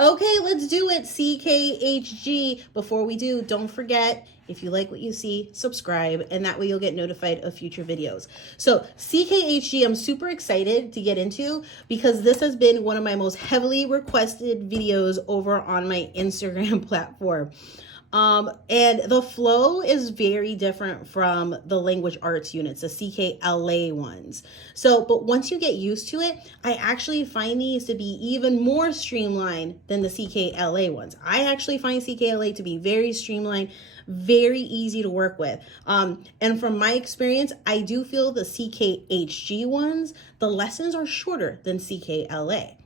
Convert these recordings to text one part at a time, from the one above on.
Okay, let's do it, CKHG. Before we do, don't forget, if you like what you see, subscribe, and that way you'll get notified of future videos. So CKHG, I'm super excited to get into because this has been one of my most heavily requested videos over on my Instagram platform. And the flow is very different from the language arts units, the CKLA ones. So, but once you get used to it, I actually find these to be even more streamlined than the CKLA ones. I actually find CKLA to be very streamlined, very easy to work with. And from my experience, I do feel the CKHG ones, the lessons are shorter than CKLA.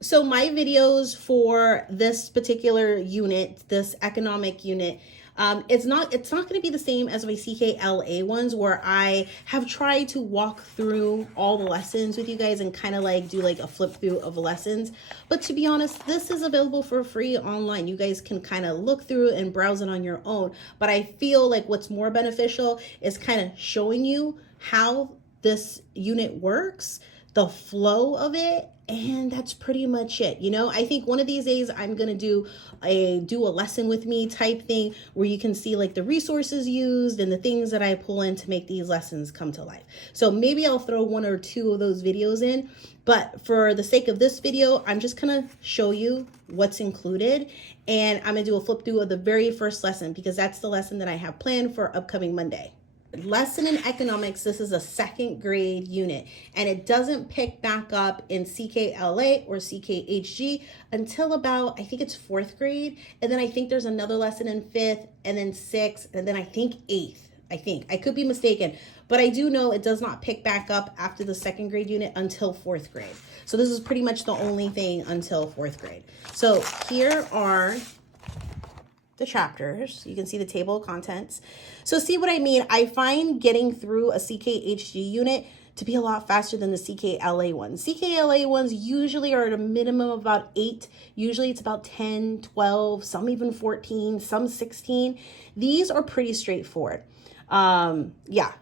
So my videos for this particular unit, this economic unit, it's not going to be the same as my CKLA ones where I have tried to walk through all the lessons with you guys and kind of like do like a flip through of lessons. But to be honest, this is available for free online. You guys can kind of look through and browse it on your own. But I feel like what's more beneficial is kind of showing you how this unit works, the flow of it, and that's pretty much it. You know, I think one of these days I'm gonna do a lesson with me type thing where you can see like the resources used and the things that I pull in to make these lessons come to life. So maybe I'll throw one or two of those videos in, but for the sake of this video, I'm just gonna show you what's included, and I'm gonna do a flip through of the very first lesson because that's the lesson that I have planned for upcoming Monday. Lesson in economics, this is a second grade unit, and it doesn't pick back up in CKLA or CKHG until about, I think it's fourth grade, and then I think there's another lesson in fifth, and then sixth, and then I think eighth. I could be mistaken, but I do know it does not pick back up after the second grade unit until fourth grade. So this is pretty much the only thing until fourth grade. So here are the chapters. You can see the table of contents. So see what I mean? I find getting through a CKHG unit to be a lot faster than the CKLA ones. CKLA ones usually are at a minimum of about 8. Usually it's about 10, 12, some even 14, some 16. These are pretty straightforward. Yeah.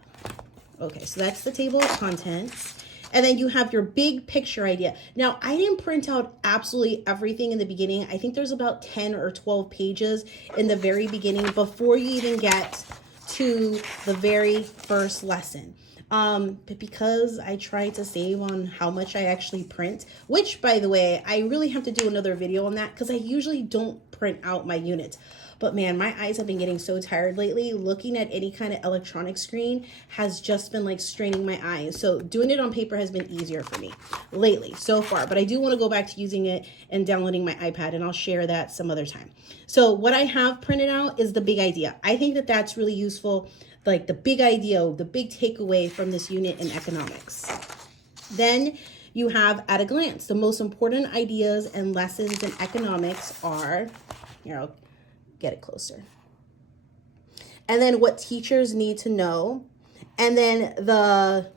Okay, so that's the table of contents. And then you have your big picture idea. Now, I didn't print out absolutely everything in the beginning. I think there's about 10 or 12 pages in the very beginning before you even get to the very first lesson. But because I try to save on how much I actually print, which, by the way, I really have to do another video on that because I usually don't print out my units. But man, my eyes have been getting so tired lately. Looking at any kind of electronic screen has just been like straining my eyes. So doing it on paper has been easier for me lately so far. But I do want to go back to using it and downloading my iPad, and I'll share that some other time. So what I have printed out is the big idea. I think that that's really useful. Like the big idea, the big takeaway from this unit in economics. Then you have at a glance, the most important ideas and lessons in economics are, here, I'll get it closer. And then what teachers need to know. And then the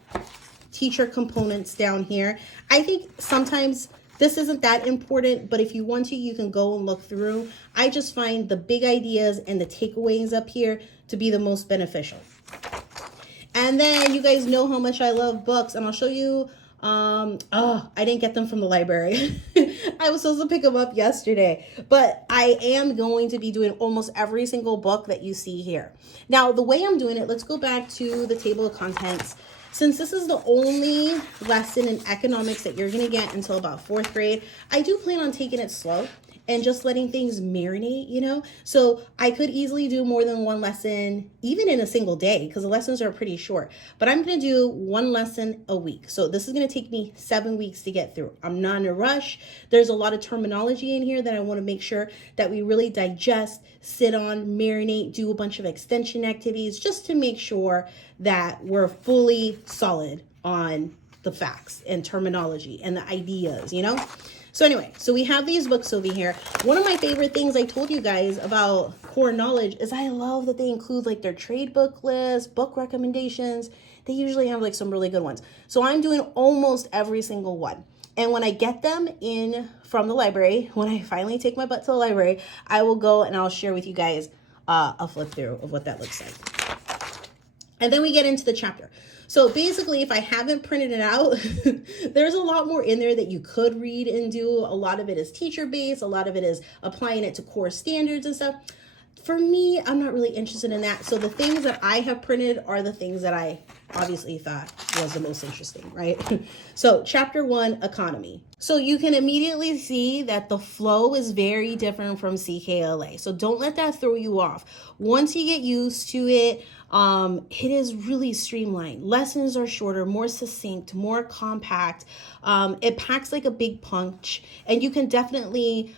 teacher components down here. I think sometimes this isn't that important, but if you want to, you can go and look through. I just find the big ideas and the takeaways up here to be the most beneficial. And then you guys know how much I love books, and I'll show you. I didn't get them from the library. I was supposed to pick them up yesterday, but I am going to be doing almost every single book that you see here. Now, the way I'm doing it, let's go back to the table of contents. Since this is the only lesson in economics that you're going to get until about fourth grade, I do plan on taking it slow and just letting things marinate, you know? So I could easily do more than one lesson, even in a single day, because the lessons are pretty short. But I'm going to do one lesson a week. So this is going to take me 7 weeks to get through. I'm not in a rush. There's a lot of terminology in here that I want to make sure that we really digest, sit on, marinate, do a bunch of extension activities, just to make sure that we're fully solid on the facts and terminology and the ideas, you know? So anyway, so we have these books over here. One of my favorite things I told you guys about core knowledge is I love that they include like their trade book list, book recommendations. They usually have like some really good ones. So I'm doing almost every single one. And when I get them in from the library, when I finally take my butt to the library, I will go and I'll share with you guys a flip through of what that looks like. And then we get into the chapter. So basically, if I haven't printed it out, there's a lot more in there that you could read and do. A lot of it is teacher based. A lot of it is applying it to core standards and stuff. For me, I'm not really interested in that. So the things that I have printed are the things that I obviously thought was the most interesting, right? So chapter 1, economy. So you can immediately see that the flow is very different from CKLA. So don't let that throw you off. Once you get used to it, it is really streamlined. Lessons are shorter, more succinct, more compact. It packs like a big punch, and you can definitely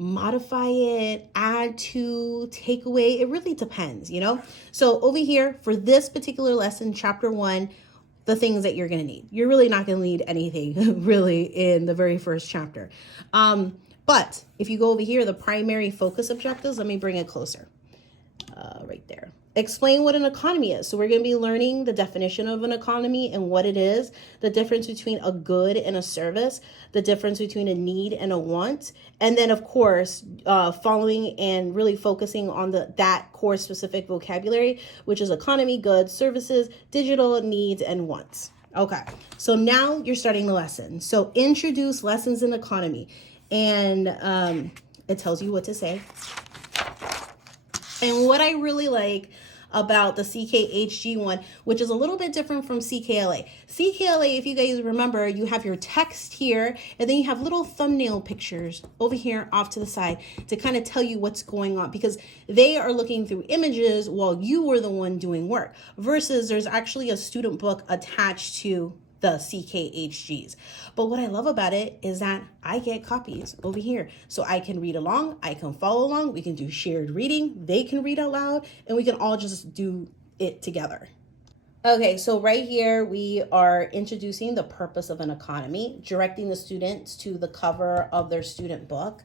modify it, add to, take away. It really depends, you know? So over here for this particular lesson, chapter 1, the things that you're going to need. You're really not going to need anything really in the very first chapter. But if you go over here, the primary focus objectives, let me bring it closer. Right there. Explain what an economy is. So we're going to be learning the definition of an economy and what it is, the difference between a good and a service, the difference between a need and a want, and then of course following and really focusing on that core specific vocabulary, which is economy, goods, services, digital, needs, and wants. Okay, so now you're starting the lesson. So introduce lessons in economy, and it tells you what to say. And what I really like about the CKHG one, which is a little bit different from CKLA. CKLA, if you guys remember, you have your text here, and then you have little thumbnail pictures over here off to the side to kind of tell you what's going on, because they are looking through images while you were the one doing work, versus there's actually a student book attached to the CKHGs. But what I love about it is that I get copies over here. So I can read along, I can follow along, we can do shared reading, they can read out loud, and we can all just do it together. Okay, so right here we are introducing the purpose of an economy, directing the students to the cover of their student book.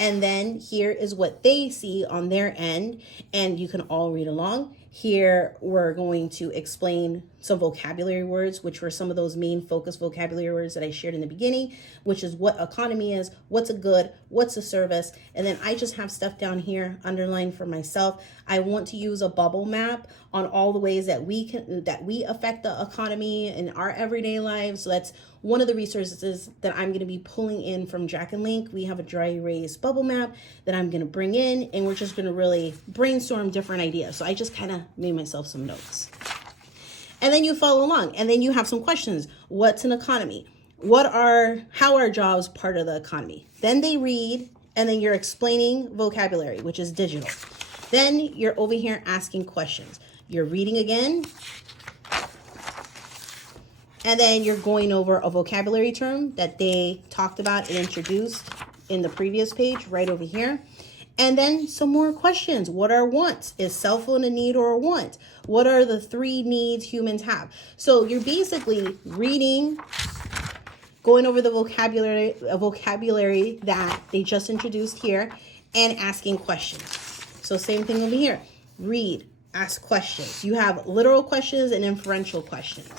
And then here is what they see on their end, and you can all read along. Here we're going to explain some vocabulary words, which were some of those main focus vocabulary words that I shared in the beginning, which is what economy is, what's a good, what's a service. And then I just have stuff down here underlined for myself. I want to use a bubble map on all the ways that we affect the economy in our everyday lives. So that's one of the resources that I'm going to be pulling in from Jack and Link. We have a dry erase bubble map that I'm going to bring in, and we're just going to really brainstorm different ideas. So I just kind of made myself some notes. And then you follow along, and then you have some questions. What's an economy? How are jobs part of the economy? Then they read, and then you're explaining vocabulary, which is digital. Then you're over here asking questions. You're reading again, and then you're going over a vocabulary term that they talked about and introduced in the previous page right over here. And then some more questions. What are wants? Is cell phone a need or a want? What are the 3 needs humans have? So you're basically reading, going over the vocabulary that they just introduced here, and asking questions. So same thing over here. Read, ask questions. You have literal questions and inferential questions.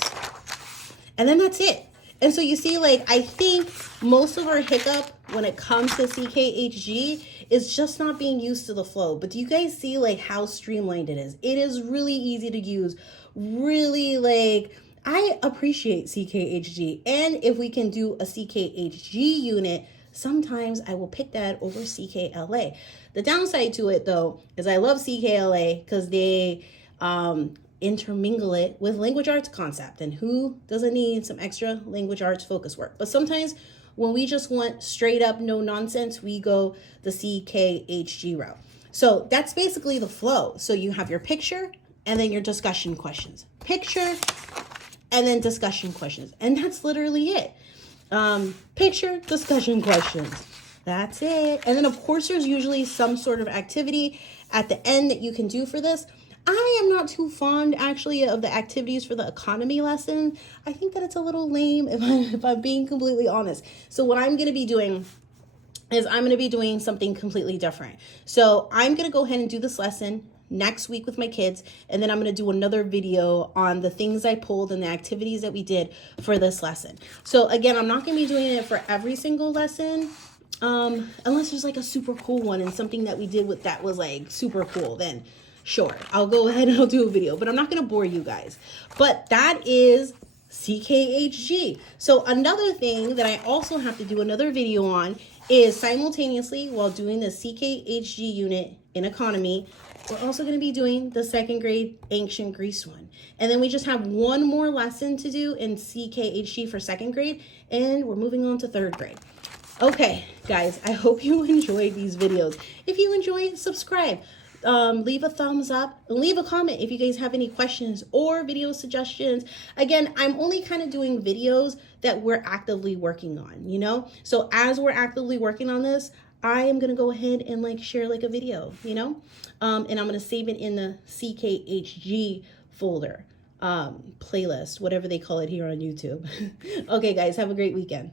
And then that's it. And so you see, like, I think most of our hiccup when it comes to CKHG is just not being used to the flow. But do you guys see, like, how streamlined it is? It is really easy to use. Really, like, I appreciate CKHG. And if we can do a CKHG unit, sometimes I will pick that over CKLA. The downside to it, though, is I love CKLA because they intermingle it with language arts concept, and who doesn't need some extra language arts focus work? But sometimes when we just want straight up no nonsense, we go the CKHG route. So that's basically the flow. So you have your picture and then your discussion questions, picture and then discussion questions, and that's literally it. Picture, discussion, questions. That's it. And then of course there's usually some sort of activity at the end that you can do for this. I am not too fond, actually, of the activities for the economy lesson. I think that it's a little lame, if I'm being completely honest. So what I'm going to be doing is I'm going to be doing something completely different. So I'm going to go ahead and do this lesson next week with my kids, and then I'm going to do another video on the things I pulled and the activities that we did for this lesson. So again, I'm not going to be doing it for every single lesson, unless there's like a super cool one and something that we did with that was like super cool, then sure, I'll go ahead and I'll do a video, but I'm not going to bore you guys. But that is CKHG. So another thing that I also have to do another video on is simultaneously while doing the CKHG unit in economy, we're also going to be doing the second grade ancient Greece one. And then we just have one more lesson to do in CKHG for second grade, and we're moving on to third grade. Okay, guys, I hope you enjoyed these videos. If you enjoy, subscribe. Leave a thumbs up, leave a comment if you guys have any questions or video suggestions. Again, I'm only kind of doing videos that we're actively working on, you know? So as we're actively working on this, I am going to go ahead and like share like a video, you know? And I'm going to save it in the CKHG folder, playlist, whatever they call it here on YouTube. Okay, guys, have a great weekend.